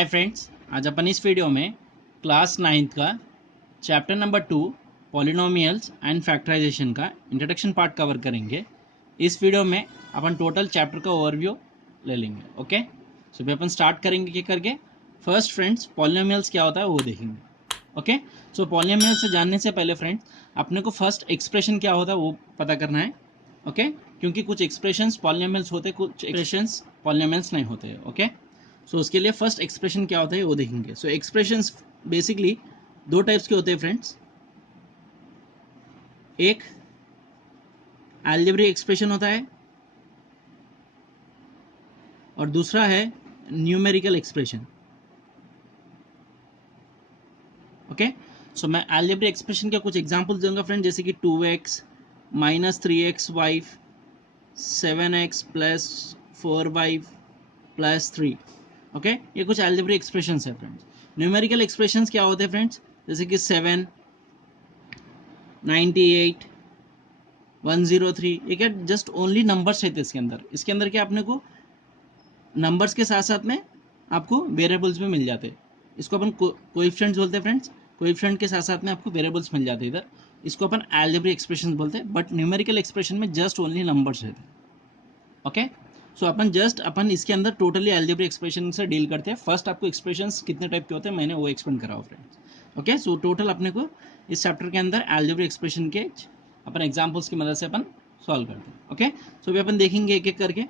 Hi friends, आज अपन इस video में क्लास 9th का chapter number 2 polynomials and factorization का इंट्रोडक्शन पार्ट कवर करेंगे। इस वीडियो में अपन टोटल चैप्टर का ओवरव्यू ले लेंगे। ओके, सो भी अपन स्टार्ट करेंगे क्या करके। फर्स्ट फ्रेंड्स, पॉलिनोमियल्स क्या होता है वो देखेंगे। ओके, सो पॉलिनोमियल्स से जानने से पहले फ्रेंड्स अपने को फर्स्ट एक्सप्रेशन क्या होता है वो पता करना है। ओके, क्योंकि कुछ एक्सप्रेशंस पॉलिनोमियल्स होते, कुछ एक्सप्रेशंस पॉलिनोमियल्स नहीं होते। ओके, सो उसके लिए फर्स्ट एक्सप्रेशन क्या होता है वो देखेंगे। सो एक्सप्रेशंस बेसिकली दो टाइप्स के होते हैं फ्रेंड्स। एक अलजेब्रिक एक्सप्रेशन होता है और दूसरा है न्यूमेरिकल एक्सप्रेशन। ओके, सो मैं अलजेब्रिक एक्सप्रेशन के कुछ एग्जांपल्स दूंगा फ्रेंड, जैसे कि 2x minus 3xy 7x plus 4y plus 3। Okay, ये कुछ अलजेब्रिक एक्सप्रेशंस है फ्रेंड्स। न्यूमेरिकल एक्सप्रेशंस क्या होते हैं फ्रेंड्स, जैसे कि 7 98 103। ये क्या जस्ट ओनली नंबर्स रहते हैं इसके अंदर क्या अपने को नंबर्स के साथ साथ में आपको वेरिएबल्स भी मिल जाते हैं। इसको अपन कोएफिशिएंट्स बोलते हैं फ्रेंड्स। कोएफिशिएंट के साथ साथ में आपको वेरिएबल्स मिल जाते हैं इधर। इसको अपन अलजेब्रिक एक्सप्रेशन बोलते हैं, बट न्यूमेरिकल एक्सप्रेशन में जस्ट ओनली नंबर्स रहते हैं। ओके, सो अपन इसके अंदर टोटली अलजेब्रिक एक्सप्रेशन से डील करते हैं। फर्स्ट आपको एक्सप्रेशंस कितने टाइप के होते हैं मैंने वो एक्सप्लेन करा हो फ्रेंड्स। ओके, सो टोटल अपने को इस चैप्टर के अंदर अलजेब्रिक एक्सप्रेशन के अपन एग्जांपल्स की मदद से अपन सॉल्व करते हैं। ओके, सो भी अपन देखेंगे एक एक करके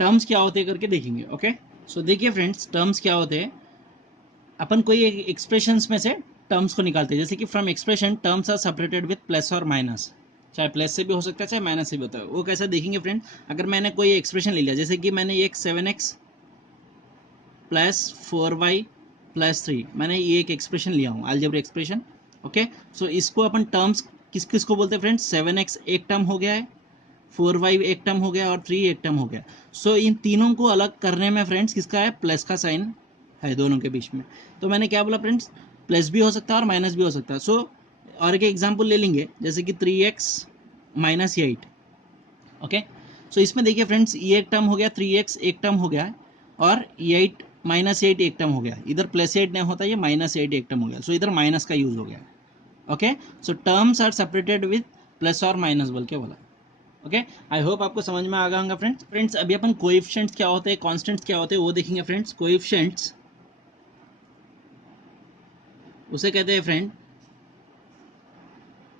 टर्म्स क्या होते हैं करके देखेंगे। ओके, सो देखिए फ्रेंड्स, टर्म्स क्या होते हैं। अपन कोई एक्सप्रेशंस में से टर्म्स को निकालते हैं, जैसे कि from expression terms are separated with plus और माइनस। चाहे प्लस से भी हो सकता है चाहे माइनस से भी होता है। वो कैसे देखेंगे फ्रेंड, अगर मैंने कोई एक्सप्रेशन ले लिया, जैसे कि मैंने एक 7x प्लस 4y प्लस 3, मैंने ये एक एक्सप्रेशन लिया हूँ अलजेब्रिक एक्सप्रेशन। ओके, सो इसको अपन टर्म्स किस किस को बोलते हैं फ्रेंड्स। 7x एक टर्म हो गया है, 4y एक टर्म हो गया और 3 एक टर्म हो गया। सो इन तीनों को अलग करने में फ्रेंड्स किसका है, प्लस का साइन है दोनों के बीच में। तो मैंने क्या बोला फ्रेंड्स, प्लस भी हो सकता है और माइनस भी हो सकता है। सो और एक एग्जांपल ले लेंगे, जैसे कि 3x माइनस 8। ओके, सो इसमें देखिए फ्रेंड्स, ये एक टर्म हो गया, 3x एक टर्म हो गया और 8 माइनस 8 एक टर्म हो गया। इधर प्लस 8 नहीं होता, ये माइनस 8 एक टर्म हो गया। सो इधर माइनस का यूज हो गया। Okay, so terms are separated with plus और माइनस बोल के बोला। ओके, आई होप आपको समझ में आ गया होगा फ्रेंड्स। अभी अपन कोएफिशिएंट्स क्या होते हैं, कांस्टेंट्स क्या होते हैं वो देखेंगे फ्रेंड्स। कोएफिशिएंट्स उसे कहते हैं फ्रेंड,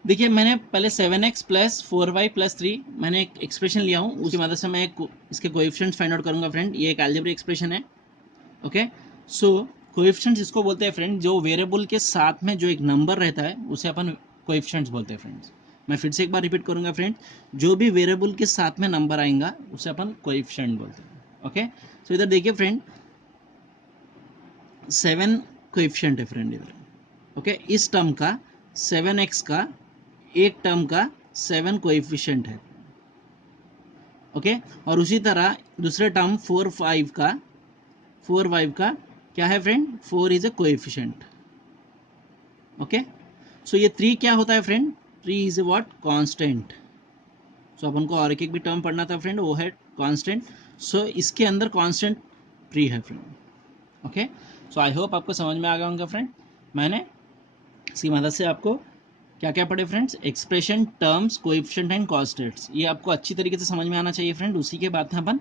देखिए मैंने पहले 7x प्लस 4y प्लस 3 मैंने एक एक्सप्रेशन लिया हूँ, उसकी मदद से मैं इसके कोएफिशिएंट्स फाइंड आउट करूंगा फ्रेंड। ये एक अलजेब्रिक एक्सप्रेशन है। ओके, सो कोएफिशिएंट्स इसको बोलते हैं फ्रेंड, जो वेरिएबल के साथ में जो एक नंबर रहता है उसे अपन कोएफिशिएंट्स बोलते हैं फ्रेंड्स। मैं फिर से एक बार रिपीट करूंगा फ्रेंड, जो भी वेरिएबल के साथ में नंबर आएगा उसे अपन कोएफिशिएंट बोलते हैं। ओके, सो इधर देखिए फ्रेंड, 7 कोएफिशिएंट है फ्रेंड इधर। ओके, इस टर्म का 7x का एक टर्म का 7 कोएफिशिएंट है। ओके, और उसी तरह दूसरे टर्म 4 5 का क्या है friend, 4 is a coefficient. Okay, so ये 3 क्या होता है friend, 3 is a what, constant. So अपन को और एक भी टर्म पढ़ना था फ्रेंड, वो है कांस्टेंट। सो इसके अंदर कांस्टेंट 3 है friend. Okay, so I hope आपको समझ में आ गया होगा फ्रेंड। मैंने इसकी मदद से आपको क्या क्या पढ़े friends, expression, terms, coefficient and constants, ये आपको अच्छी तरीके से समझ में आना चाहिए फ्रेंड। उसी के बाद में अपन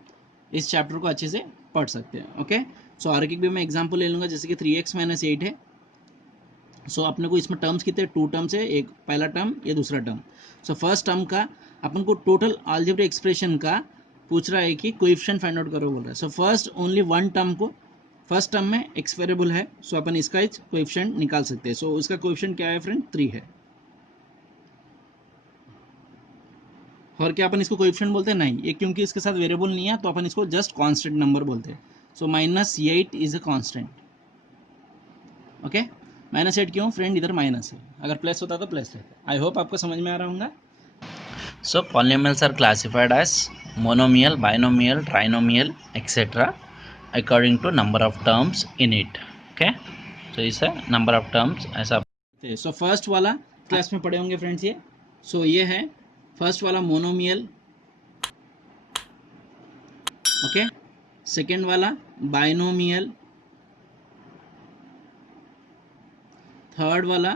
इस चैप्टर को अच्छे से पढ़ सकते हैं। ओके, सो और एक भी मैं एग्जांपल ले लूँगा, जैसे कि 3x माइनस 8 है। सो अपने को इसमें टर्म्स कितने, 2 टर्म्स है, एक पहला टर्म ये दूसरा टर्म। सो फर्स्ट टर्म का अपन को टोटल अलजेब्रिक एक्सप्रेशन का पूछ रहा है कि कोएफिशिएंट फाइंड आउट करो बोल रहा है। So first only one term को, फर्स्ट टर्म में एक्स वेरिएबल है, सो अपन इसका कोएफिशिएंट निकाल सकते हैं। सो उसका कोएफिशिएंट क्या है फ्रेंड, 3 है। और क्या अपन इसको कोएफिशिएंट बोलते हैं, नहीं, ये क्योंकि इसके साथ वेरिएबल नहीं है तो अपन इसको जस्ट कांस्टेंट नंबर बोलते हैं। सो -8 इज अ कांस्टेंट। ओके, -8 क्यों फ्रेंड, इधर माइनस है, अगर प्लस होता तो प्लस रहता। आई होप आपको समझ में आ रहा होगा। So polynomials are classified as monomial, binomial, trinomial, etc. according to number of terms in it. Okay, so इस है number of terms ऐसा। सो फर्स्ट वाला क्लास में पढ़े होंगे फ्रेंड्स ये। सो ये है फर्स्ट वाला मोनोमियल। ओके, सेकेंड वाला बाइनोमियल। थर्ड वाला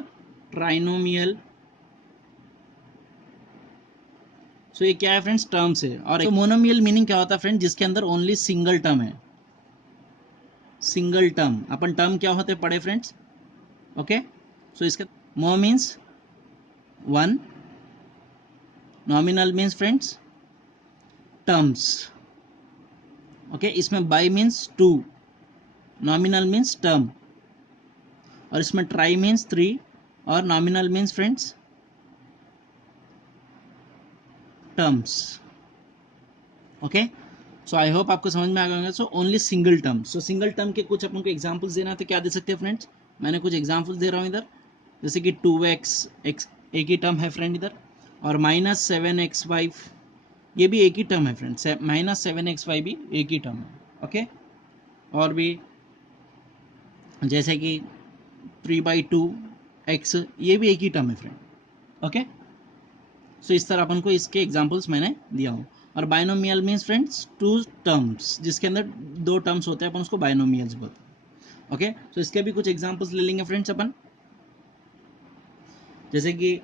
ट्राइनोमियल। सो ये क्या है फ्रेंड्स, टर्म्स है। और मोनोमियल मीनिंग क्या होता है फ्रेंड्स, जिसके अंदर ओनली सिंगल टर्म है, सिंगल टर्म। अपन टर्म क्या होते पढ़े फ्रेंड्स, ओके। सो इसका mo means one, nominal means friends terms, okay. इसमें bi means two, nominal means term, और इसमें ट्राई मीन्स थ्री, और nominal means friends terms, okay. So I hope आपको समझ में आ गया होगा। So only single term. So single term के कुछ अपन को एग्जांपल्स देना है, तो क्या दे सकते हैं फ्रेंड्स, मैंने कुछ एग्जांपल्स दे रहा हूँ इधर, जैसे कि 2x एक ही टर्म है फ्रेंड इधर, और -7xy ये भी एक ही टर्म है फ्रेंड्स, -7xy भी एक ही टर्म है, ओके। और भी जैसे कि 3/2x ये भी एक ही टर्म है फ्रेंड, ओके। सो इस तरह अपन को इसके एग्जांपल्स मैंने दिया हूँ। और binomial means friends two terms, जिसके अंदर दो टर्म्स होते हैं, अपन उसको बाइनोमियल्स बोलते हैं, ओके। सो इसके भी कुछ एग्जांपल्स ले लेंगे फ्रेंड्स अपन, जैसे कि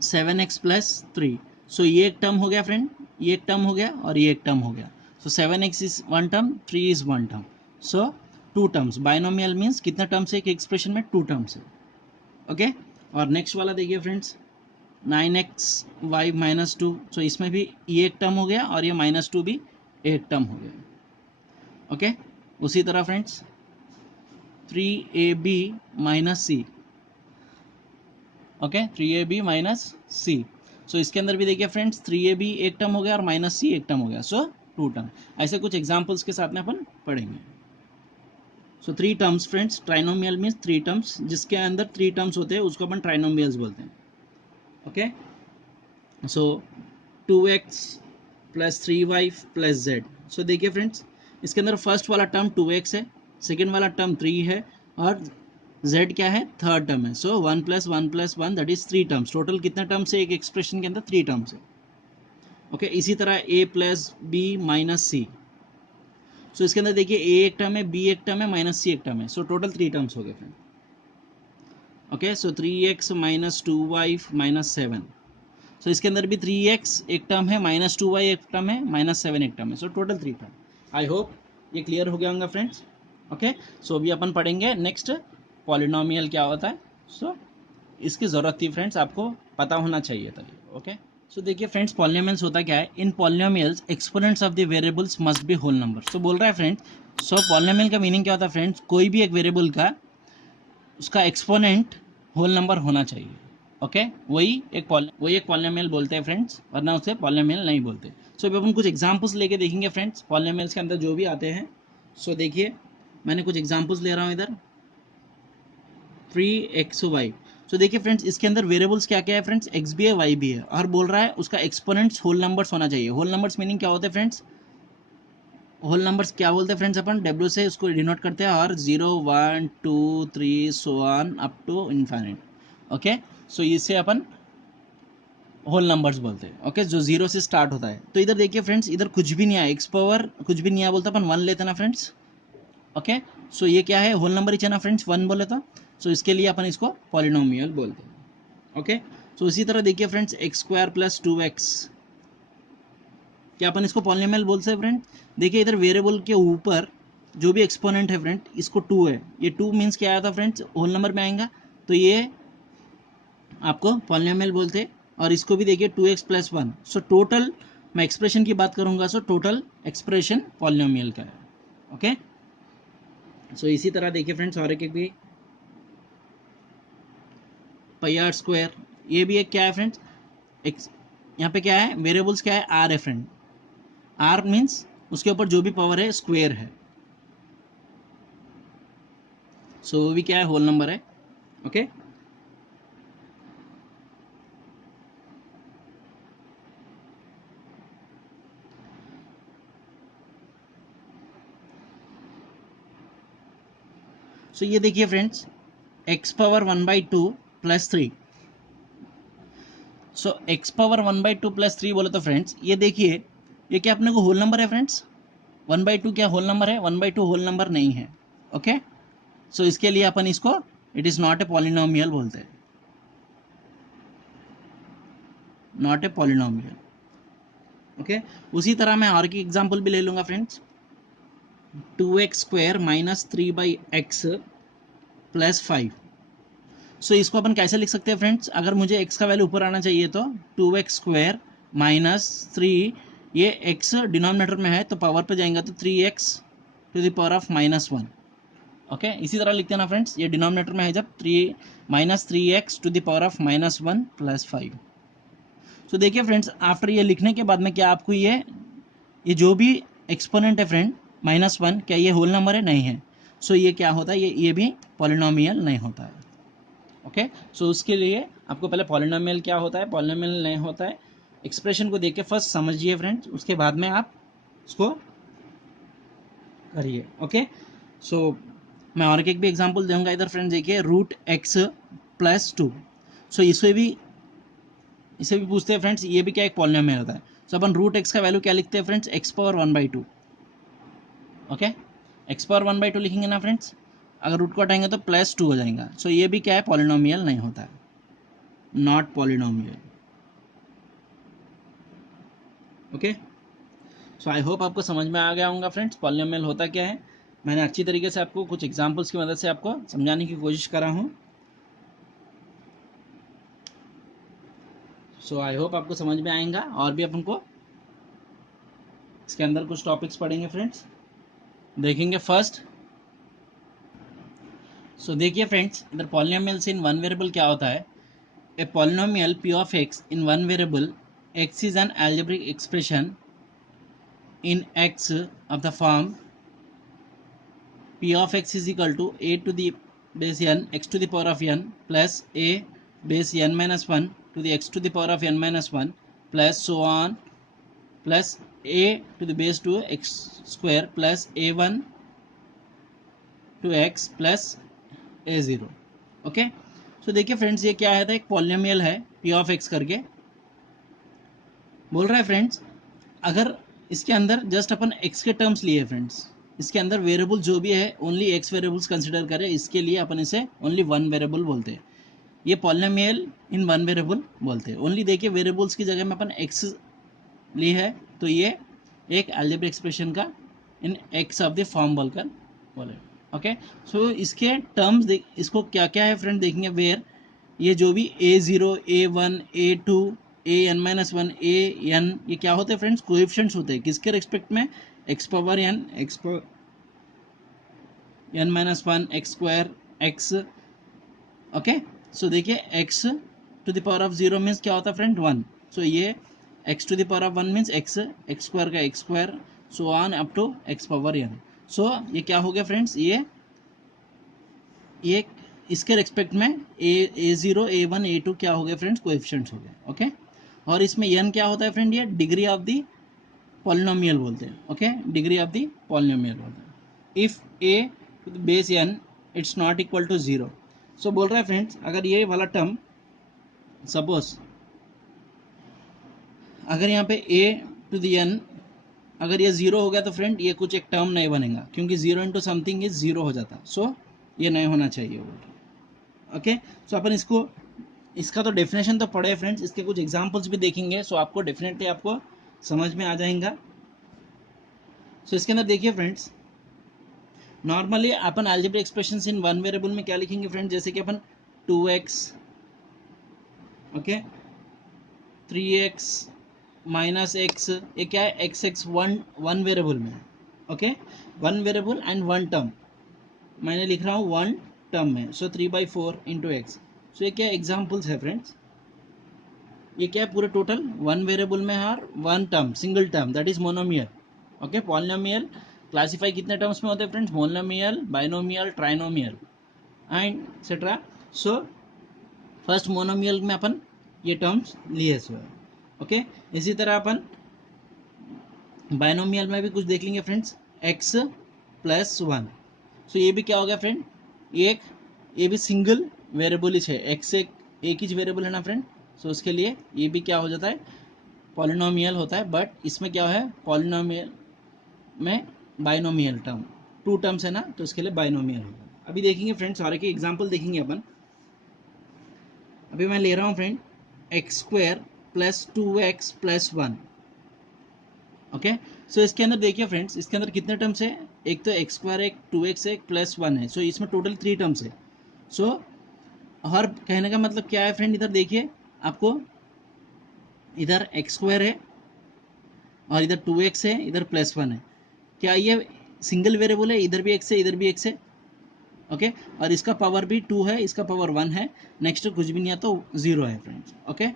7x + 3। सो ये एक टर्म हो गया फ्रेंड, ये एक टर्म हो गया, और ये एक टर्म हो गया। So 7x is one term, 3 is one term, so two terms. Binomial means कितना टर्म्स है एक एक्सप्रेशन में, टू टर्म्स है, ओके। और नेक्स्ट वाला देखिए फ्रेंड्स, 9xy - 2। सो इसमें भी ये एक टर्म हो गया, और ये -2 भी एक टर्म हो गया, ओके। उसी तरह friends 3ab - c, okay, 3ab - c। सो इसके अंदर भी देखिए फ्रेंड्स 3ab एक टर्म हो गया, और -c एक टर्म हो गया, सो टू टर्म। ऐसे कुछ एग्जांपल्स के साथ में अपन पढ़ेंगे। So three terms friends, trinomial means three terms, जिसके अंदर थ्री टर्म्स होते हैं उसको अपन ट्राइनोमियल्स बोलते हैं, ओके। सो 2x + 3y + z। सो देखिए फ्रेंड्स इसके अंदर फर्स्ट वाला टर्म 2x है, सेकेंड वाला टर्म 3 है, और z क्या है, थर्ड टर्म है। सो 1 + 1 + 1 दैट इज 3 टर्म्स। टोटल कितना टर्म्स है एक एक्सप्रेशन के अंदर, 3 टर्म्स है, ओके। इसी तरह a + b - c। सो इसके अंदर देखिए a एक टर्म है, b एक टर्म है, -c एक टर्म है, सो टोटल 3 टर्म्स हो गए फ्रेंड, ओके। सो 3x - 2y - 7। सो इसके अंदर भी 3x एक टर्म है, -2y एक टर्म है, -7 एक टर्म है, so total 3 term. I hope ये क्लियर हो गया होगा फ्रेंड्स, ओके। सो अभी अपन पढ़ेंगे नेक्स्ट पॉलिनोमियल क्या होता है। सो इसकी ज़रूरत थी फ्रेंड्स, आपको पता होना चाहिए था, ओके। सो देखिए फ्रेंड्स पॉलिनोमियल्स होता क्या है, in polynomials exponents of the variables must be whole number. So बोल रहा है फ्रेंड्स, सो पॉलिनोमियल का मीनिंग क्या होता है फ्रेंड्स, कोई भी एक वेरिएबल का उसका एक्सपोनेंट होल नंबर होना चाहिए, ओके। वही एक पॉलिनोमियल बोलते हैं फ्रेंड्स, वरना उसे पॉलिनोमियल नहीं बोलते। सो अभी अपन कुछ एग्जांपल्स लेके देखेंगे फ्रेंड्स पॉलिनोमियल्स के अंदर जो भी आते हैं। सो देखिए मैंने कुछ एग्जांपल्स ले रहा हूँ इधर, 3xy। सो देखिए फ्रेंड्स इसके अंदर वेरिएबल्स क्या क्या है फ्रेंड्स, x भी है, y भी है, और बोल रहा है उसका एक्सपोनेंट्स होल नंबर्स होना चाहिए। होल नंबर्स मीनिंग क्या होते हैं फ्रेंड्स, होल नंबर्स क्या बोलते हैं फ्रेंड्स, अपन W से उसको डिनोट करते हैं, और 0 1 2 3 so on up to infinite, okay. So इसे अपन होल नंबर्स बोलते हैं, ओके, जो जीरो से स्टार्ट होता है। तो इधर देखिए फ्रेंड्स इधर कुछ भी नहीं आया, एक्स पावर कुछ भी नहीं आया बोलते अपन 1 लेते ना फ्रेंड्स, ओके। सो ये क्या है, होल नंबर ही ना फ्रेंड्स, 1 बोले तो। सो इसके लिए अपन इसको पॉलिनोमियल बोलते हैं, ओके। सो इसी तरह देखिए फ्रेंड्स x² + 2x, क्या अपन इसको पॉलिनोमियल बोलते हैं फ्रेंड। देखिए इधर वेरिएबल के ऊपर जो भी एक्सपोनेंट है फ्रेंड, इसको 2 है, ये 2 मीन्स क्या आया था फ्रेंड्स, होल नंबर में आएगा, तो ये आपको पॉलिनोमियल बोलते हैं। और इसको भी देखिए 2x + 1। सो टोटल मैं एक्सप्रेशन की बात करूंगा, सो टोटल एक्सप्रेशन पॉलिनोमियल का है, ओके। सो इसी तरह देखिए फ्रेंड्स और एक भी πr², ये भी एक क्या है फ्रेंड्स, यहाँ पे क्या है, वेरिएबल्स क्या है, r है फ्रेंड। r मीन्स उसके ऊपर जो भी पावर है स्क्वायर है, सो वो भी क्या है, होल नंबर है, ओके। सो ये देखिए फ्रेंड्स x⁴ + 3। सो x⁴ + 3 बोले तो फ्रेंड्स ये देखिए ये क्या अपने को होल नंबर है फ्रेंड्स, 1/2 क्या होल नंबर है, 1/2 होल नंबर नहीं है, ओके। सो इसके लिए अपन इसको it is not a polynomial बोलते हैं, नॉट ए पॉलिनोमियल। ओके, उसी तरह मैं और की एग्जांपल भी ले लूँगा friends. 2x² minus 3/x plus 5। सो इसको अपन कैसे लिख सकते हैं फ्रेंड्स? अगर मुझे x का वैल्यू ऊपर आना चाहिए तो 2x² माइनस 3, ये x डिनोमिनेटर में है तो पावर पे जाएंगे तो 3x to the power of -1। Okay, इसी तरह लिखते हैं ना फ्रेंड्स, ये डिनोमिनेटर में है जब 3 to the power of -1 plus 5। So देखिए फ्रेंड्स, आफ्टर ये लिखने के बाद में क्या आपको ये जो भी एक्सपोनेंट है फ्रेंड -1, क्या ये होल नंबर है? नहीं है। सो ये क्या होता है? ये भी पॉलिनोमियल नहीं होता है। ओके, सो उसके लिए आपको पहले पॉलिनोमियल क्या होता है, पॉलिनोमियल नहीं होता है, एक्सप्रेशन को देख के फर्स्ट समझिए फ्रेंड्स, उसके बाद में आप उसको करिए। ओके, सो मैं और एक भी एग्जांपल दूंगा इधर फ्रेंड्स। देखिए √x + 2। सो इसे भी पूछते हैं फ्रेंड्स, ये भी क्या एक पॉलिनोमियल होता है। सो अपन √x का वैल्यू क्या लिखते हैं फ्रेंड्स? x⁻1/2। ओके, x⁻1/2 लिखेंगे ना फ्रेंड्स, अगर रूट को हटाएंगे तो +2 हो जाएगा। सो ये भी क्या है? पॉलिनोमियल नहीं होता है, not polynomial. Okay, so I hope आपको समझ में आ गया होगा फ्रेंड्स पॉलिनोमियल होता क्या है। मैंने अच्छी तरीके से आपको कुछ एग्जांपल्स की मदद से आपको समझाने की कोशिश करा हूँ। सो आई होप आपको समझ में आएगा। और भी अपन को इसके अंदर कुछ टॉपिक्स पढ़ेंगे फ्रेंड्स, देखेंगे फर्स्ट। सो देखिए फ्रेंड्स, इधर पॉलिनोमियल्स इन वन वेरिएबल क्या होता है? ए polynomial p of x in one variable x is an algebraic expression in x of the form p of x is equal to a to the base n x to the power of n plus a base n minus 1 to the x to the power of n minus 1 plus so on plus a to the base 2 x square plus a1 to x plus a0। Okay, so देखिए friends, ये क्या है था? एक polynomial है p of x करके बोल रहा है फ्रेंड्स। अगर इसके अंदर जस्ट अपन x के टर्म्स लिए फ्रेंड्स, इसके अंदर वेरिएबल जो भी है ओनली x वेरिएबल्स कंसिडर करें, इसके लिए अपन इसे ओनली वन वेरिएबल बोलते हैं। ये पॉलिनोमियल इन वन वेरिएबल बोलते हैं। ओनली देखिए वेरिएबल्स की जगह में अपन x ली है तो ये एक अलजेब्रिक एक्सप्रेशन का इन x ऑफ द फॉर्म बोलकर बोले। ओके, सो इसके टर्म्स इसको क्या क्या है फ्रेंड देखेंगे। वेयर ये जो भी a0 a1 a2 an-1 an, ये क्या होते हैं फ्रेंड्स? कोएफिशिएंट्स होते हैं। किसके रिस्पेक्ट में? x⁻n x⁻n-1 x² x। Okay, so देखिए x to the power of 0 means क्या होता है फ्रेंड? 1। सो ये x to the power of 1 means x² का x², so on up to x⁻n। So ये क्या हो गया फ्रेंड्स? ये इसके रिस्पेक्ट में a0 a1 a2 क्या हो गया फ्रेंड्स? कोएफिशिएंट्स हो गए। ओके, और इसमें n क्या होता है फ्रेंड? ये डिग्री ऑफ द पॉलिनोमियल बोलते हैं। Okay, degree of the polynomial बोलते हैं। If a to the base n it's not equal to 0। So बोल रहा है फ्रेंड्स, अगर ये वाला टर्म सपोज अगर यहाँ पे a टू द n अगर ये 0 हो गया तो फ्रेंड ये कुछ एक टर्म नहीं बनेगा, क्योंकि 0 इंटू समथिंग इज 0 हो जाता। सो ये नहीं होना चाहिए। ओके, सो अपन इसका तो डेफिनेशन तो पढ़े फ्रेंड्स, इसके कुछ एग्जांपल्स भी देखेंगे। सो आपको डेफिनेटली आपको समझ में आ जाएगा। सो इसके अंदर देखिए friends, normally upon algebraic expressions in one variable में क्या लिखेंगे फ्रेंड्स? जैसे कि अपन 2x okay 3x minus x, ये क्या है? x वन वेरिएबल में। Okay, one variable and one term मैंने लिख रहा हूँ वन टर्म में। सो 3/4 इंटू एक्स। सो ये क्या एग्जाम्पल्स है फ्रेंड्स? ये क्या है? पूरे टोटल वन वेरिएबल में है और one term single term, that is monomial. Okay, polynomial classify कितने टर्म्स में होते हैं friends? Monomial, binomial, trinomial and etcetera. So first monomial में अपन ये टर्म्स लिए हुए। ओके, इसी तरह अपन बाइनोमियल में भी कुछ देख लेंगे फ्रेंड्स, x + 1। सो ये भी क्या हो गया फ्रेंड? ये भी सिंगल वेरिएबल ही है, x एक ही वेरिएबल है ना फ्रेंड। सो उसके लिए ये भी क्या हो जाता है? पॉलिनोमियल होता है। बट इसमें क्या है? पॉलिनोमियल में बाइनोमियल टर्म, टू टर्म्स है ना, तो उसके लिए बाइनोमियल होगा। अभी देखेंगे फ्रेंड्स और एक एग्जाम्पल देखेंगे अपन। अभी मैं ले रहा हूँ friend x square plus 2x plus 1। Okay, so इसके अंदर देखिए फ्रेंड्स, इसके अंदर कितने टर्म्स है, एक तो एक्स स्क्वायर, एक 2x, एक प्लस 1 है। सो इसमें टोटल 3 टर्म्स है। सो हर कहने का मतलब क्या है फ्रेंड, इधर देखिए आपको, इधर एक्स स्क्वायर है और इधर 2x है, इधर प्लस 1 है। क्या ये सिंगल वेरिएबल है, इधर भी x है इधर भी x है। ओके, और इसका पावर भी 2 है, इसका पावर 1 है, नेक्स्ट कुछ भी नहीं है तो 0 है फ्रेंड्स। ओके,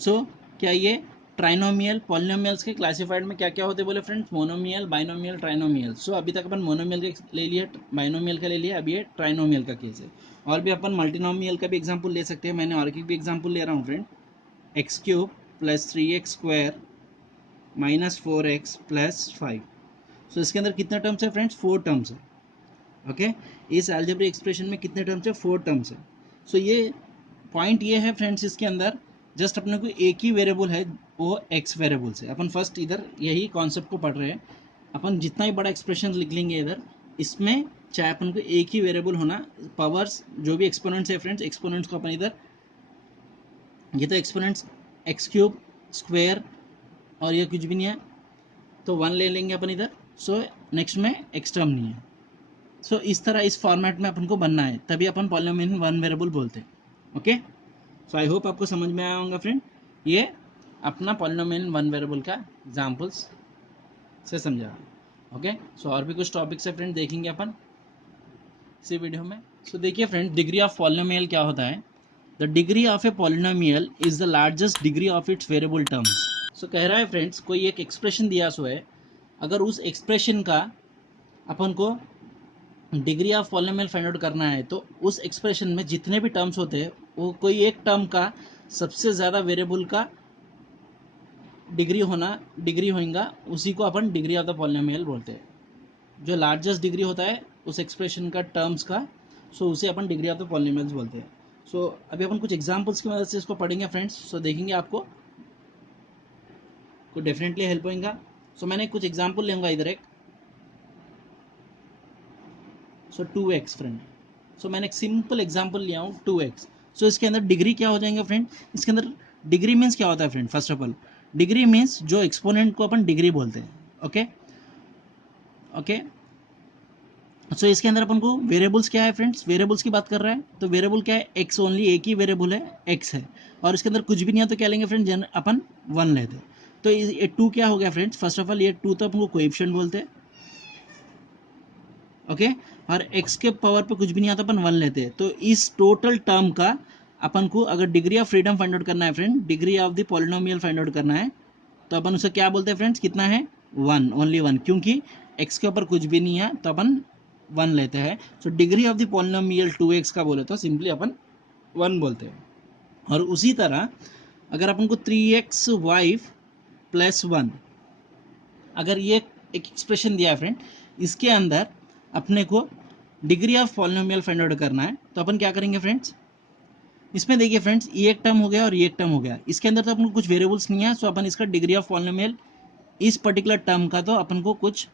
सो क्या ये ट्राइनोमियल पॉलिनोमियल्स के क्लासिफाइड में क्या क्या होते बोले फ्रेंड्स, मोनोमियल, बाइनोमियल, ट्राइनोमियल। सो अभी तक अपन मोनोमियल का ले लिए, बाइनोमियल का ले लिया, अभी ये ट्राइनोमियल का केस है। और भी अपन मल्टीनोमियल का भी एग्जाम्पल ले सकते हैं, मैंने और की भी एग्जाम्पल ले रहा हूँ friend, x cube plus 3x square minus 4x plus 5। सो इसके अंदर कितने टर्म्स है फ्रेंड्स, 4 टर्म्स है। ओके, इस अलजेब्रिक एक्सप्रेशन में कितने टर्म्स है, 4 टर्म्स है। सो ये पॉइंट ये है फ्रेंड्स, इसके अंदर जस्ट अपने को एक ही वेरिएबल है, वो एक्स वेरिएबल से। अपन फर्स्ट इधर यही कॉन्सेप्ट को पढ़ रहे हैं। अपन जितना ही बड़ा एक्सप्रेशन लिख लेंगे इधर, इसमें चाहे अपन को एक ही वेरिएबल होना, पावर्स जो भी एक्सपोनेंट्स है फ्रेंड्स, एक्सपोनेंट्स को अपन इधर, ये तो एक्सपोनेंट्स एक्स क्यूब स्क्वायर और ये कुछ भी नहीं है तो 1 ले लेंगे अपन इधर। सो नेक्स्ट में एक्स टर्म नहीं है। सो इस तरह इस फॉर्मेट में अपन को बनना है, तभी अपन पॉलिनोमियल वन वेरिएबल बोलते हैं। ओके, सो आई होप आपको समझ में आया होगा फ्रेंड, ये अपना पॉलिनोमियल वन वेरिएबल का एग्जांपल्स से समझा। ओके, सो और भी कुछ टॉपिक्स है फ्रेंड देखेंगे अपन इसी वीडियो में। सो देखिए फ्रेंड, डिग्री ऑफ पॉलिनोमियल क्या होता है, the degree of a polynomial is the largest degree of its variable terms. So कह रहा है फ्रेंड्स, कोई एक एक्सप्रेशन दिया सो है, अगर उस एक्सप्रेशन का अपन को degree of polynomial find out करना है, तो उस एक्सप्रेशन में जितने भी टर्म्स होते हैं, वो कोई एक टर्म का सबसे ज़्यादा वेरिएबल का डिग्री होगा, उसी को अपन डिग्री ऑफ द पॉलिनोमियल बोलते हैं। जो लार्जेस्ट डिग्री होता है उस एक्सप्रेशन का टर्म्स का, सो उसे अपन डिग्री ऑफ द पॉलिनोमियल्स बोलते हैं। सो अभी अपन कुछ एग्जांपल्स की मदद से इसको पढ़ेंगे फ्रेंड्स। सो देखेंगे आपको को डेफिनेटली हेल्प होगा। सो मैंने कुछ एग्जांपल लूँगा इधर एक, सो 2x फ्रेंड। सो मैंने एक सिंपल एग्जांपल लिया हूँ 2x। सो इसके अंदर डिग्री क्या हो जाएंगे फ्रेंड, इसके अंदर डिग्री मीन्स क्या होता है friend, first of all degree means जो एक्सपोनेंट को अपन डिग्री बोलते हैं। ओके ओके, सो इसके अंदर अपन को वेरिएबल्स क्या है फ्रेंड्स, वेरिएबल्स की बात कर रहा है तो वेरिएबल क्या है, एक्स, ओनली एक ही वेरिएबल है, एक्स है। और इसके अंदर कुछ भी नहीं है तो क्या लेंगे फ्रेंड, अपन 1 लेते। तो ये 2 क्या हो गया फ्रेंड्स, फर्स्ट ऑफ ऑल ये 2 तो अपन को कोएफिशिएंट बोलते हैं। ओके, और x के पावर पे कुछ भी नहीं आता अपन 1 लेते हैं। तो इस टोटल टर्म का अपन को अगर degree of freedom find out करना है friend, degree of the polynomial find out करना है, तो अपन उसे क्या बोलते हैं फ्रेंड्स, कितना है 1, ओनली 1, क्योंकि x के ऊपर कुछ भी नहीं है तो अपन 1 लेते हैं। So degree of the polynomial 2x का बोले तो सिंपली अपन 1 बोलते हैं। और उसी तरह अगर अपन को 3xy प्लस 1, अगर ये एक एक्सप्रेशन दिया है फ्रेंड, इसके अंदर अपने को degree of polynomial find out करना है, तो अपन क्या करेंगे फ्रेंड्स, इसमें देखिए फ्रेंड्स, ये एक टर्म हो गया और ये एक टर्म हो गया, इसके अंदर तो अपन को कुछ वेरिएबल्स नहीं है, सो अपन इसका डिग्री ऑफ पॉलिनोमियल इस पर्टिकुलर टर्म का तो अपन को कुछ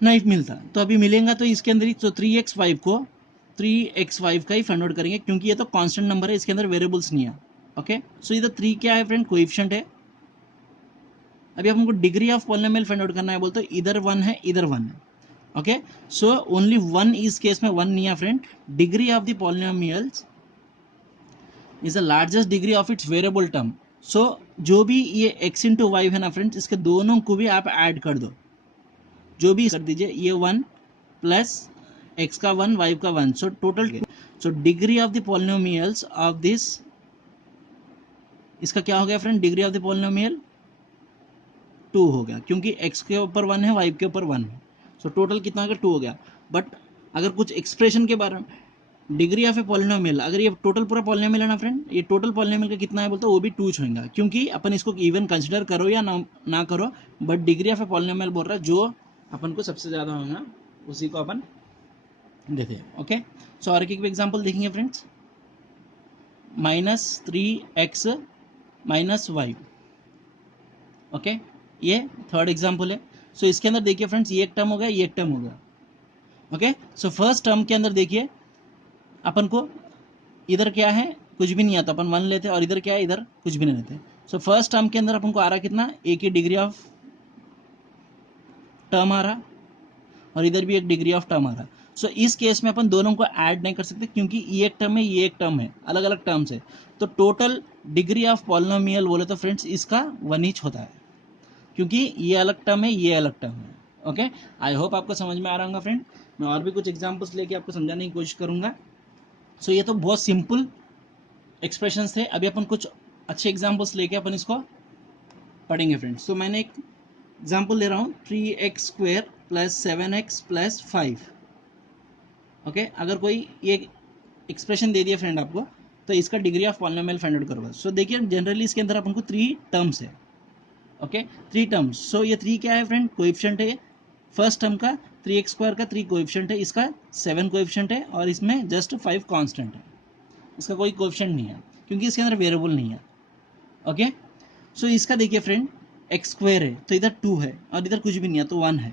नहीं मिलता, तो अभी मिलेगा तो इसके अंदर ही, तो 3x5 को 3x5 का ही फाइंड आउट करेंगे, क्योंकि ये तो कांस्टेंट नंबर है, इसके अंदर वेरिएबल्स नहीं है। ओके, सो इधर 3 क्या है फ्रेंड, कोएफिशिएंट है। अभी हमको degree of polynomial find out करना है, बोलते इधर 1 है इधर 1 है। ओके, सो ओनली 1 इस केस में 1 नहीं है friend, degree of the polynomials is the largest degree of its variable term. So जो भी ये x इंटू वाई है ना फ्रेंड्स, इसके दोनों को भी आप ऐड कर दो, जो भी कर दीजिए, ये 1 प्लस x का 1 y का 1, so total, so degree of the polynomials of this, इसका क्या हो गया friend, degree of the polynomial 2 हो गया, क्योंकि x के ऊपर 1 है, y के ऊपर 1 है, सो टोटल कितना हो गया, 2 हो गया। बट अगर कुछ एक्सप्रेशन के बारे में, डिग्री ऑफ ए पॉलिनोमियल, अगर ये टोटल पूरा पॉलिनोमियल है ना फ्रेंड, ये टोटल पॉलिनोमियल का कितना है बोलते वो भी 2 होगा, क्योंकि अपन इसको इवन कंसिडर करो या ना करो, but degree of a polynomial बोल रहा है जो अपन को सबसे ज़्यादा होगा उसी को अपन देते हैं। ओके, सो और एक एग्जाम्पल देखेंगे फ्रेंड्स, -3x - y। ओके, ये थर्ड एग्जाम्पल है। सो इसके अंदर देखिए फ्रेंड्स, ये एक टर्म हो गया, ये एक टर्म हो गया। ओके, सो फर्स्ट टर्म के अंदर देखिए अपन को इधर क्या है, कुछ भी नहीं आता, अपन 1 लेते, और इधर क्या है, इधर कुछ भी नहीं लेते। सो फर्स्ट टर्म के अंदर अपन को आ रहा कितना, एक ही डिग्री ऑफ टर्म आ रहा, और इधर भी एक डिग्री ऑफ टर्म आ रहा। सो इस केस में अपन दोनों को ऐड नहीं कर सकते, क्योंकि ये एक टर्म है, ये एक टर्म है, अलग अलग टर्म्स है। तो टोटल डिग्री ऑफ पॉलिनोमियल बोले तो फ्रेंड्स इसका 1 ईच होता है, क्योंकि ये अलग टर्म है, ये अलग टर्म है। ओके, आई होप आपको समझ में आ रहा होगा फ्रेंड। मैं और भी कुछ एग्जाम्पल्स लेके आपको समझाने की कोशिश करूंगा। सो ये तो बहुत सिंपल एक्सप्रेशंस थे, अभी अपन कुछ अच्छे एग्जाम्पल्स लेके अपन इसको पढ़ेंगे फ्रेंड्स। तो मैंने एक एग्जाम्पल ले रहा हूँ, 3x² + 7x + 5। ओके, अगर कोई ये एक्सप्रेशन दे दिया फ्रेंड आपको, तो इसका degree of polynomial find out करो। सो देखिए जनरली इसके अंदर अपन को 3 टर्म्स है। Okay, 3 terms. सो ये 3 क्या है फ्रेंड, कोएफिशिएंट है। फर्स्ट टर्म का 3x² का 3 कोएफिशिएंट है, इसका 7 कोएफिशिएंट है, और इसमें जस्ट 5 कांस्टेंट है। इसका कोई कोएफिशिएंट नहीं है, क्योंकि इसके अंदर वेरिएबल नहीं है। ओके, सो इसका देखिए फ्रेंड, x² है तो इधर 2 है, और इधर कुछ भी नहीं है तो 1 है।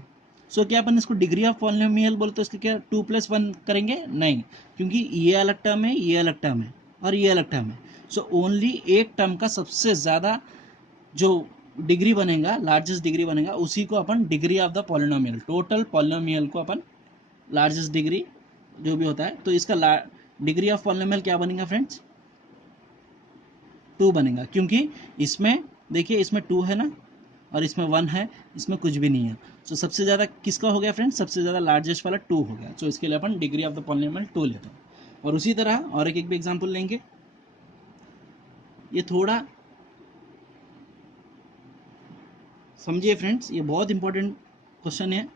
सो क्या अपन इसको डिग्री ऑफ पॉलिनोमियल बोले तो इसके क्या 2 + 1 करेंगे? नहीं, क्योंकि ये अलग टर्म है, ये अलग टर्म है, और ये अलग टर्म है। सो ओनली एक टर्म का सबसे ज़्यादा जो डिग्री बनेगा, लार्जेस्ट डिग्री बनेगा, उसी को अपन degree of the polynomial, total polynomial को अपन लार्जेस्ट डिग्री जो भी होता है, तो इसका डिग्री ऑफ पॉलिनोमियल क्या बनेगा फ्रेंड्स? 2 बनेगा, क्योंकि इसमें देखिए, इसमें 2 है ना, और इसमें 1 है, इसमें कुछ भी नहीं है। सो सबसे ज़्यादा किसका हो गया फ्रेंड्स? सबसे ज़्यादा लार्जेस्ट वाला 2 हो गया। सो इसके लिए अपन डिग्री ऑफ द पॉलिनोमियल 2 लेते हैं। और उसी तरह और एक भी एग्जांपल लेंगे। ये थोड़ा समझिए फ्रेंड्स, ये बहुत इंपॉर्टेंट क्वेश्चन है।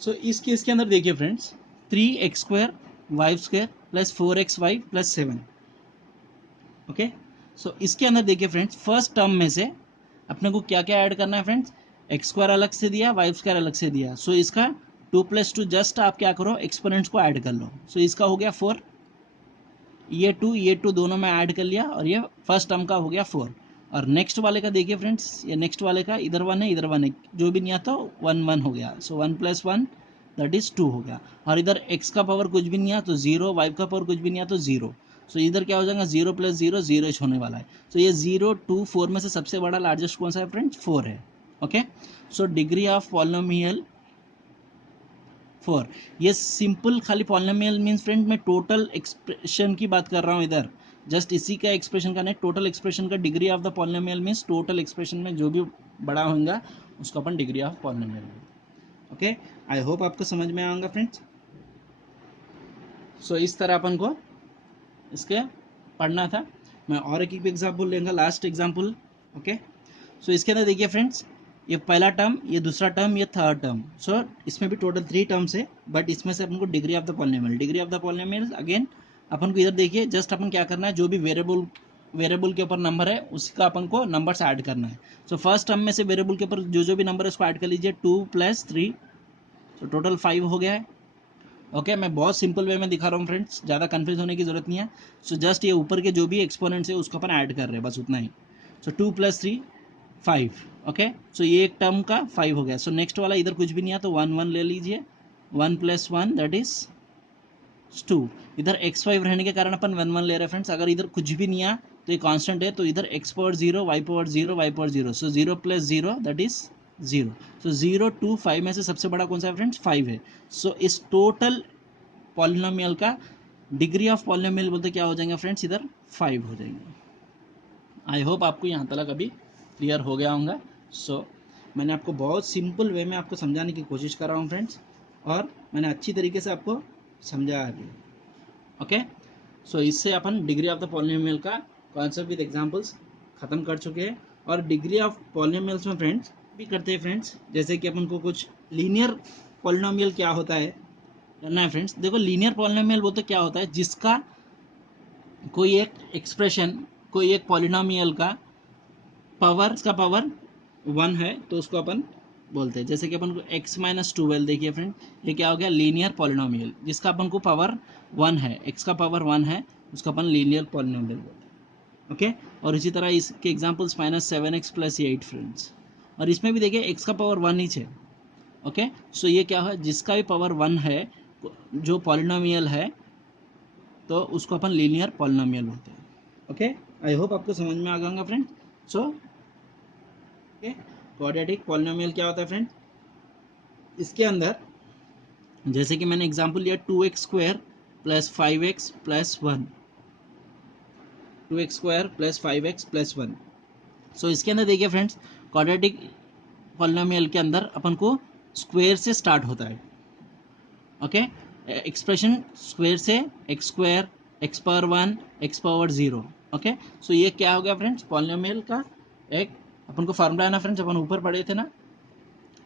सो इस केस के अंदर देखिए friends, 3x² y² + 4xy + 7। Okay, so इसके अंदर देखिए फ्रेंड्स, फर्स्ट टर्म में से अपने को क्या क्या ऐड करना है फ्रेंड्स? x² अलग से दिया, y² अलग से दिया। सो इसका 2 + 2 जस्ट आप क्या करो, एक्सपोनेंट्स को ऐड कर लो। सो इसका हो गया 4, ये 2 दोनों में ऐड कर लिया, और ये फर्स्ट टर्म का हो गया 4। और नेक्स्ट वाले का देखिए फ्रेंड्स, ये नेक्स्ट वाले का इधर 1 है, इधर 1 है, जो भी नहीं आता 1 1 हो गया। सो 1 + 1 दैट इज 2 हो गया। और इधर x का पावर कुछ भी नहीं आया तो 0, y का पावर कुछ भी नहीं आया तो 0। सो इधर क्या हो जाएगा, 0 + 0 0 होने वाला है। सो ये 0 2 4 में से सबसे बड़ा लार्जेस्ट कौन सा है फ्रेंड्स? 4 है। Okay, so degree of polynomial 4। ये सिंपल खाली पॉलिनोमियल मीन्स फ्रेंड, मैं टोटल एक्सप्रेशन की बात कर रहा हूँ इधर, जस्ट इसी का एक्सप्रेशन का नहीं, टोटल एक्सप्रेशन का degree of the polynomial means total expression में जो भी बड़ा होगा उसको अपन degree of polynomial. Okay, I hope आपको समझ में आएगा फ्रेंड्स। सो इस तरह अपन को इसके पढ़ना था। मैं और एक भी एग्जाम्पल लेंगे, लास्ट एग्जाम्पल। ओके, सो इसके अंदर देखिए फ्रेंड्स, ये पहला टर्म, ये दूसरा टर्म, ये थर्ड टर्म। सो इसमें भी टोटल 3 टर्म्स है, बट इसमें से अपन को degree of the polynomial, degree of the polynomial again अपन को इधर देखिए, जस्ट अपन क्या करना है, जो भी वेरिएबल के ऊपर नंबर है उसका अपन को नंबर्स ऐड करना है। सो फर्स्ट टर्म में से वेरिएबल के ऊपर जो भी नंबर है उसको ऐड कर लीजिए, 2 + 3, तो टोटल 5 हो गया है। ओके, मैं बहुत सिंपल वे में दिखा रहा हूँ फ्रेंड्स, ज़्यादा कन्फ्यूज होने की जरूरत नहीं है। सो जस्ट ये ऊपर के जो भी एक्सपोनेंट्स है उसको अपन ऐड कर रहे हैं, बस उतना ही। सो 2 + 3 5। ओके, सो ये एक टर्म का 5 हो गया। सो नेक्स्ट वाला इधर कुछ भी नहीं है तो 1 1 ले लीजिए, 1 + 1 दैट इज 2। इधर x5 रहने के कारण अपन 1 1 ले रहे हैं फ्रेंड्स। अगर इधर कुछ भी नहीं है तो ये कांस्टेंट है, तो इधर x⁻0 y⁻0 y⁻0, so 0 + 0 that is 0। सो 0 2 5 में से सबसे बड़ा कौन सा है फ्रेंड्स? 5 है। सो इस टोटल पॉलिनोमियल का डिग्री ऑफ पॉलिनोमियल बोलते क्या हो जाएंगे फ्रेंड्स? इधर 5 हो जाएंगे। आई होप आपको यहाँ तक अभी क्लियर हो गया होगा। सो मैंने आपको बहुत सिंपल वे में आपको समझाने की कोशिश कर रहा हूँ फ्रेंड्स, और मैंने अच्छी तरीके से आपको समझाया भी। ओके, सो इससे अपन डिग्री ऑफ द पॉलिनोमियल का कॉन्सेप्ट विद एग्जांपल्स ख़त्म कर चुके हैं। और डिग्री ऑफ पॉलिनोमियल्स में फ्रेंड्स भी करते हैं फ्रेंड्स, जैसे कि अपन को कुछ लीनियर पॉलिनोमियल क्या होता है करना है फ्रेंड्स। देखो, लीनियर पॉलिनोमियल बोलते क्या होता है, जिसका कोई एक एक्सप्रेशन, कोई एक पॉलिनोमियल का पावर 1 है तो उसको अपन बोलते हैं। जैसे कि अपन को x-12 देखिए फ्रेंड, ये क्या हो गया? लीनियर पॉलिनोमियल, जिसका अपन को पावर 1 है, x का पावर 1 है, उसका अपन लीनियर पॉलिनोमियल बोलते हैं। ओके। और इसी तरह इसके एग्जांपल्स -7x + 8 फ्रेंड्स। और इसमें भी देखिए x का पावर 1 ही है। ओके, सो ये क्या है, जिसका भी पावर 1 है जो पॉलिनोमियल है तो उसको अपन लीनियर पॉलिनोमियल बोलते हैं। ओके, आई होप आपको समझ में आ गया होगा friend. So okay, quadratic polynomial क्या होता है फ्रेंड, इसके अंदर जैसे कि मैंने एग्जांपल लिया 2x² + 5x + 1, 2x² + 5x + 1। सो इसके अंदर देखिए फ्रेंड्स, क्वाड्रेटिक पॉलिनोमियल के अंदर अपन को स्क्वायर से स्टार्ट होता है। ओके, एक्सप्रेशन स्क्वायर से x², x⁻1, x⁻0। Okay, so ये क्या हो गया फ्रेंड्स, पॉलिनोमियल का एक अपन को फार्मूला है ना फ्रेंड्स, अपन ऊपर पढ़े थे ना।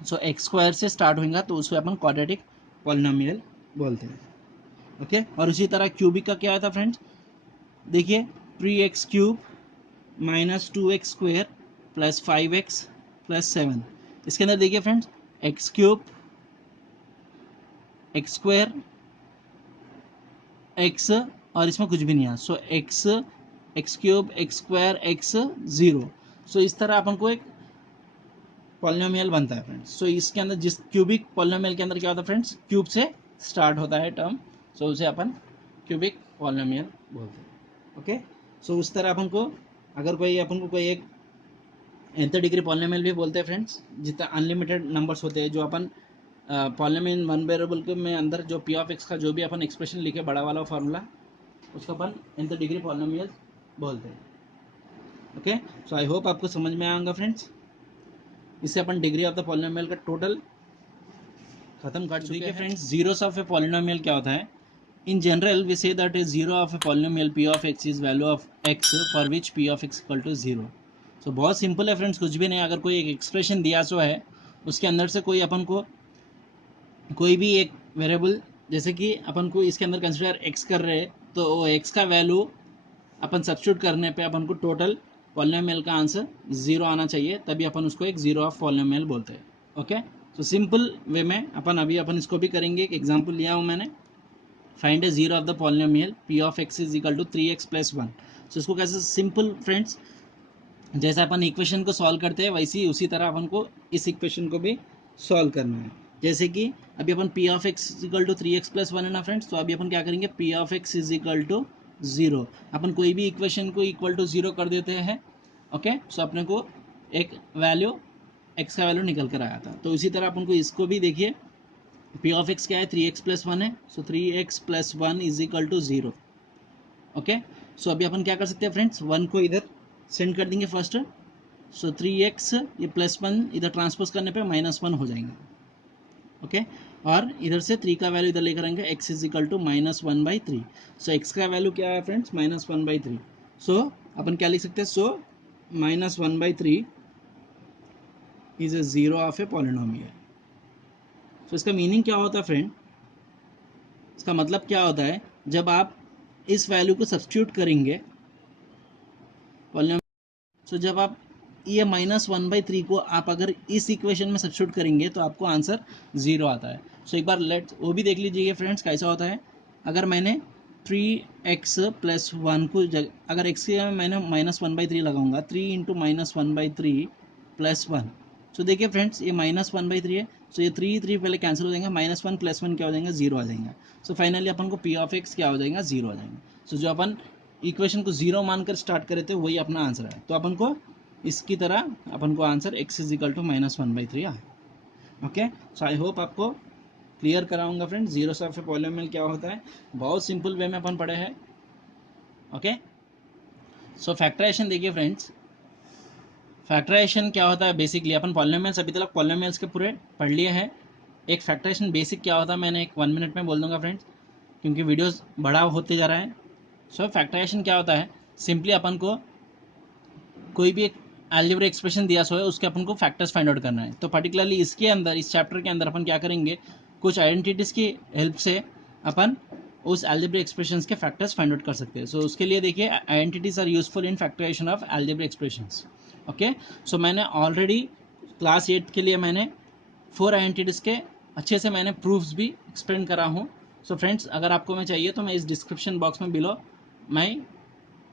सो x² से स्टार्ट होगा तो उसको अपन क्वाड्रेटिक पॉलिनोमियल बोलते हैं। ओके, और उसी तरह क्यूबिक का क्या था फ्रेंड्स, देखिए 3x³ - 2x² + 5x + 7। इसके अंदर देखिए फ्रेंड्स, x³ x² x और इसमें कुछ भी नहीं है, सो x³ x² x 0। सो इस तरह अपन को एक पॉलिनोमियल बनता है फ्रेंड्स। सो इसके अंदर जिस क्यूबिक पॉलिनोमियल के अंदर क्या होता है फ्रेंड्स, क्यूब से स्टार्ट होता है टर्म, सो उसे अपन क्यूबिक पॉलिनोमियल बोलते हैं। ओके, सो उस तरह अपन को अगर अपन को कोई एक nth डिग्री पॉलिनोमियल भी बोलते हैं फ्रेंड्स, जितना अनलिमिटेड नंबर्स होते हैं जो अपन पॉलिनोमियल वन वेरिएबल के में अंदर जो p ऑफ x का जो भी अपन एक्सप्रेशन लिखे बड़ा वाला फार्मूला, उसको अपन nth डिग्री पॉलिनोमियल बोलते हैं। ओके, सो आई होप आपको समझ में आएगा फ्रेंड्स। इससे अपन डिग्री ऑफ द पॉलिनोमियल का टोटल खत्म कर चुके हैं friends. Zeros of a polynomial क्या होता है, in general we say that is zero of a polynomial p of x is value of x for which p of x equal to 0। So बहुत simple है friends, कुछ भी नहीं। अगर कोई एक एक्सप्रेशन दिया सो है, उसके अंदर से कोई अपन को कोई भी एक वेरिएबल, जैसे कि अपन को इसके अंदर कंसिडर x कर रहे हैं, तो वो x का वैल्यू अपन सब्स्टिट्यूट करने पे अपन को टोटल पॉलिनोमियल का आंसर 0 आना चाहिए, तभी अपन उसको एक जीरो ऑफ पॉलिनोमियल बोलते हैं। ओके, तो सिंपल वे में अपन इसको भी करेंगे। एक एग्जांपल लिया हूँ मैंने, find a zero of the polynomial p of x is equal to 3x + 1। So इसको कैसे, सिंपल फ्रेंड्स, जैसे अपन इक्वेशन को सॉल्व करते हैं वैसे ही उसी तरह अपन को इस इक्वेशन को भी सॉल्व करना है। जैसे कि अभी अपन p of x equal to 3x + 1 है ना फ्रेंड्स, तो अभी अपन क्या करेंगे, p of x is equal to 0। अपन कोई भी इक्वेशन को इक्वल टू 0 कर देते हैं। ओके, सो अपने को एक वैल्यू x का वैल्यू निकल कर आया था। तो इसी तरह अपन को इसको भी देखिए, p ऑफ x क्या है, 3x + 1 है, so 3x + 1 is equal to 0। Okay, so अभी अपन क्या कर सकते हैं फ्रेंड्स, 1 को इधर सेंड कर देंगे फर्स्ट, सो 3x ये +1 इधर ट्रांसपोज करने पे -1 हो जाएंगे। ओके, और इधर से 3 का वैल्यू इधर लेकर आएंगे, x is equal to -1/3। So x का वैल्यू क्या है फ्रेंड्स, -1/3। सो अपन क्या लिख सकते हैं, so -1/3 is a zero of a polynomial. So इसका मीनिंग क्या होता है फ्रेंड, इसका मतलब क्या होता है, जब आप इस वैल्यू को सब्स्टिट्यूट करेंगे पॉलिनोमियल, सो जब आप ये -1/3 को आप अगर इस इक्वेशन में सब्स्टिट्यूट करेंगे तो आपको आंसर 0 आता है। सो एक बार लेट वो भी देख लीजिए फ्रेंड्स कैसा होता है। अगर मैंने 3x + 1 को अगर x के मैंने -1/3 लगाऊंगा, 3 × -1/3 + 1। सो देखिए फ्रेंड्स, ये -1/3 है, सो ये 3 पहले कैंसिल हो जाएंगे, -1 + 1 क्या हो जाएगा, 0 आ जाएगा। सो फाइनली अपन को p ऑफ x क्या हो जाएगा, 0 आ जाएगा। सो जो अपन इक्वेशन को 0 मानकर स्टार्ट करे थे वही अपना आंसर है। तो अपन को इसकी तरह अपन को answer x is equal to -1/3 आए। ओके, सो आई होप आपको क्लियर कराऊंगा friends, zero of a polynomial क्या होता है, बहुत सिंपल वे में अपन पढ़े हैं। ओके, सो फैक्टराइजेशन देखिए फ्रेंड्स, फैक्टराइजेशन क्या होता है, बेसिकली अपन पॉलिनोमियल्स अभी तक पॉलिनोमियल्स के पूरे पढ़ लिए हैं। एक फैक्टराइजेशन बेसिक क्या होता है मैंने एक 1 मिनट में बोल दूंगा फ्रेंड्स, क्योंकि वीडियोस बड़ा होते जा रहा है। सो फैक्टराइजेशन क्या होता है, सिंपली अपन को कोई भी एक अलजेब्रिक एक्सप्रेशन दिया सो है, उसके अपन को फैक्टर्स फाइंड आउट करना है। तो पर्टिकुलरली इसके अंदर, इस चैप्टर के अंदर अपन क्या करेंगे, कुछ आइडेंटिटीज़ की हेल्प से अपन उस अलजेब्रिक एक्सप्रेशंस के फैक्टर्स फाइंड आउट कर सकते हैं। सो उसके लिए देखिए, identities are useful in factorisation of algebraic expressions. Okay, so मैंने ऑलरेडी क्लास 8 के लिए मैंने 4 आइडेंटिटीज़ के अच्छे से मैंने प्रूफ्स भी एक्सप्लेन करा हूँ। सो फ्रेंड्स, अगर आपको मैं चाहिए तो मैं इस डिस्क्रिप्शन बॉक्स में बिलो मैं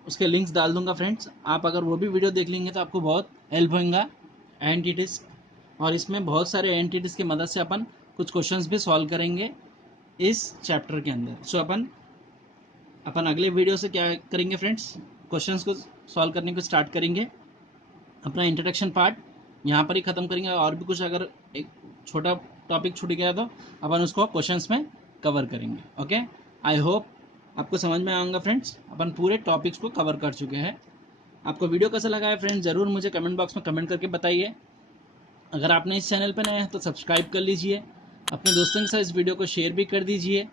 उसके लिंक्स डाल दूंगा फ्रेंड्स, आप अगर वो भी वीडियो देख लेंगे तो आपको बहुत हेल्प होगा एंटिटीज, और इसमें बहुत सारे एंटिटीज की मदद से अपन कुछ क्वेश्चंस भी सॉल्व करेंगे इस चैप्टर के अंदर। सो अपन अगले वीडियो से क्या करेंगे फ्रेंड्स, क्वेश्चंस को सॉल्व करने को स्टार्ट करेंगे। अपना इंट्रोडक्शन पार्ट यहाँ पर ही ख़त्म करेंगे, और भी कुछ अगर एक छोटा टॉपिक छूट गया तो अपन उसको क्वेश्चंस में कवर करेंगे। ओके, आई होप आपको समझ में आऊँगा फ्रेंड्स, अपन पूरे टॉपिक्स को कवर कर चुके हैं। आपको वीडियो कैसा लगा है फ्रेंड्स, ज़रूर मुझे कमेंट बॉक्स में कमेंट करके बताइए। अगर आपने इस चैनल पर नए हैं तो सब्सक्राइब कर लीजिए, अपने दोस्तों के साथ इस वीडियो को शेयर भी कर दीजिए।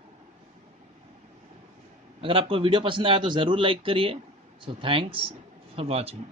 अगर आपको वीडियो पसंद आया तो ज़रूर लाइक करिए। So thanks for watching.